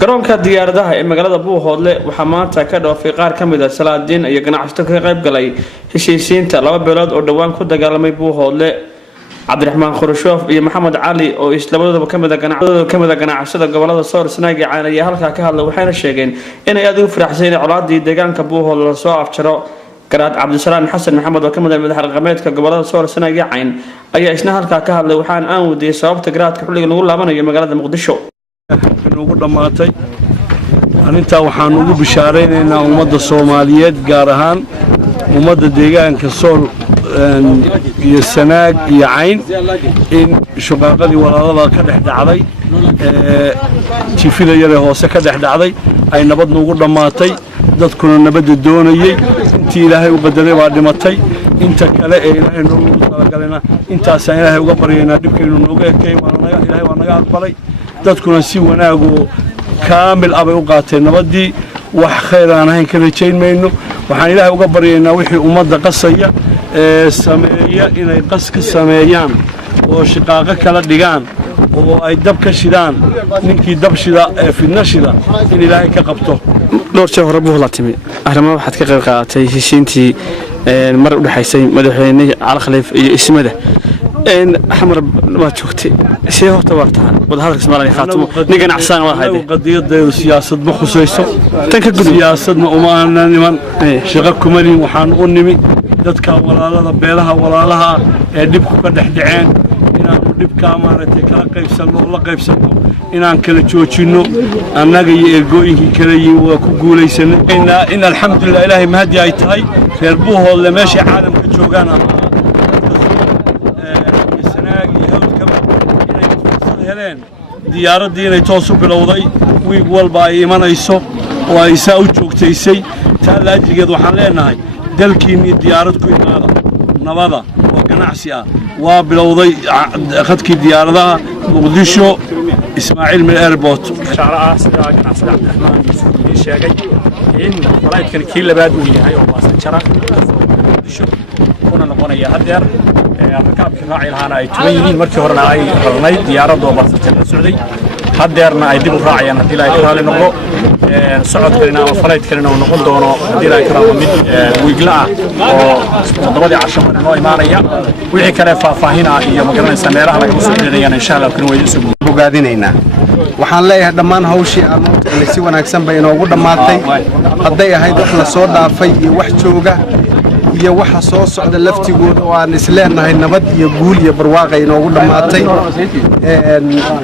garoonka diyaaradaha ee magaalada Buuhoodle waxaa maanta ka dhoofay qaar ka mid ah salaadiin iyo ganacsato ka qayb galay heshiisiinta laba beelood oo dhawaan ku dagaalamay Buuhoodle. Cabdiraxmaan Khurshoof iyo Maxamed Cali oo islamadooda kamid ah ganacsada gobolada Sool Sanaag iyo Cayn ayaa halka ka hadlay waxayna sheegeen inay aad ugu faraxsan yihiin colaadii deegaanka Buuhoodle la soo afjaro. Garaad Cabdisalaam Xasan Maxamed oo kamid ah madax dhaqameedka gobolada Sool Sanaag iyo Cayn ayaa isna halka ka hadlay waxaan aan wadiiyay sababta garaadka xilliga lagu laabanayo magaalada Muqdisho. ugu dhamaatay arinta waxaan ugu bishaareynaa ummadda Soomaaliyeed gaar ahaan ummadda deegaanka Sool iyo Sanaag iyo Cayn in shaqaqadii walaalada ka dhaxdhacday tifida yar hoose ka dhaxdhacday ay nabad ugu dhamaatay dadkuna nabad doonayay intii Ilaahay u qadaray waa dhimatay inta kale ee Ilaahay noogu talagalay intaas Ilaahay uga baryeena dibkeenu nooga ekay Ilaahay waa naga aqbalay dadkuna si wanaago kaamil abay u qaateen nabadii wax khayr aan ahayn ka rajaynayno waxaan Ilaahay uga baryeynaa wixii ummadda qasaya sameeya inay qas ka sameeyaan oo shaqaaqa kala dhigaan oo ay dab ka shidaan ninkii dab shida ee fidna shida in Ilaahay ka qabto dhowr jeer hore buu la timi arrimaha waxaad ka qayb qaadatay heshiintii mar u dhaxaysay madaxweynaha Cali Khaliif iyo ismada حمر ما شوفتي شيء هو تبارتها وهذا السمارة خاتم نيجي عسان واحد قضية سياسة مخصوصة تنكد سياسة ما أمانة نمان شغلكم لي وحان أنمي دتك ولا لا بيلها ولا لها دبك قدح دعين إن دبك أمانة كلا قيب سلو الله قيب سلو إن كل تشوتشنو أنا جي جوي كلي وكقولي سنة إن الحمد لله إلهي مهدي أيتهاي يربوه اللي ماشي عالم كتشوجانا diyaaradii inay toos u bilowday wiig walba ay imanayso oo ay saa u joogtaysay taa laajigeed waxaan leenahay dalkiinii diyaarad ku imaada nabada oo ganacsi ah waa bilowday khadkii diyaaradaha Muqdisho Ismaaciil Mil Airport shaqaalaha sida ganacsiga Cabdiraxmaan sheegay in falaydkan kii labaad uu yahay oo baasajara Muqdisho kuna noqonaya hadeer rakaabkii raacay lahaana ay tuban yihiin markii horena ay rarnay diyaaradoo baasajara socday hadeerna ay dib u raacayaan haddii la ka raali noqdo socodkana ama falaydkana uu noqon doono haddii la ka raali mid wiigla ah oo todobadii casho noo imaanaya wixii kale faahfaahinaa iyo magaranaysa meelaha laga soo xiriirayaan insha Allah kan way isoo bogaadinayna waxaan leeyahay dhammaan hawshii aan inay si wanaagsan bay inoogu dhamaatay hadday ahayd wax la soo dhaafay iyo wax jooga iyo waxa soo socda laftigooda oo aan isleenahay nabad iyo guul iyo barwaaqo inoogu dhamaatay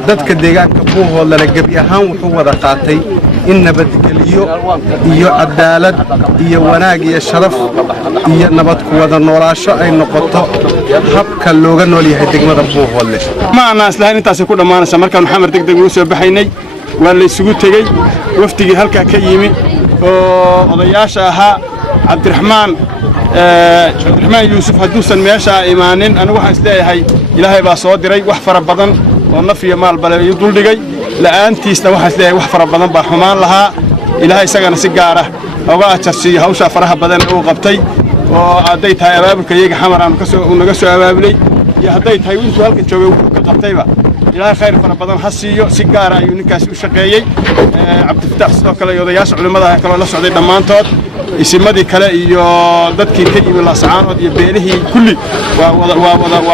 dadka deegaanka Buuhoodle gabi ahaan wuxuu wada qaatay in nabadgeliyo iyo cadaalad iyo wanaag iyo sharaf iyo nabad ku wada noolaasho ay noqoto habka looga nool yahay degmada Buuhoodle ma ana islahayn intaas ku dhamaanaysa markaan Maxamed degdeg u soo baxaynay waa la isugu tagay waftigii halka ka yimi oo odayaasha ahaa Cabdiraxmaan Yuusuf haduusan meesha imaanin anigu waxaan isleeyahay Ilaahay baa soo diray wax fara badan oo naf iyo maal bale iyo dul dhigay la'aantiisna waxaan isleeyahay wax fara badan baa xumaan lahaa Ilaahay isagana si gaar ah uga ajarsiyo hawsha faraha badan oo qabtay oo aday tahay abaabulka iyaga xamar aan naga soo abaabulay iyo haday tahay intuu halka joogay uu ka qabtayba Ilaahay khayr fara badan ha siiyo si gaar ah ayuu ninkaas u shaqeeyay Cabdifataax sidoo kale culimada culimada kale la socday dhamaantood isimadii kale iyo dadkii ka yimid laascaanood iyo beelihii kulli waa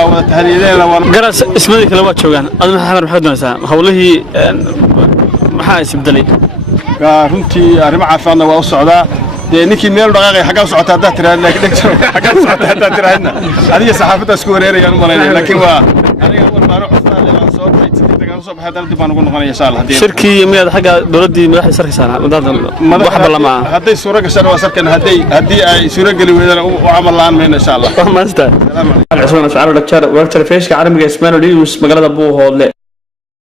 wada tahliileena garas ismadii kale waa joogan adna xamar maxaad doonaysaa hawlihii maxaa isbeddelay runtii arrimo caafimaadna waa u socdaa ninkii meel dhaqaaqay xagga socota hadda tiraahdo laakiin dhagto xagga socota hadda tiraahdo adiga saxaafada isku wareerayaan malaynay laakiin waa aniga warbaano custaan leeyahay soo baxay sidii soo baxay hadda dib aan ugu noqonaya insha Allah shirkii miyaad xagga dawladii madaxda sarkiisana wax balama hadday suura gashaan waa sarkan haddii ay suura gali weydaan u amal laan meena insha Allah maanta Cusman Afcaal Dhaqtar warta feeshka caalamiga Ismaaciil News magaalada Buuhoodle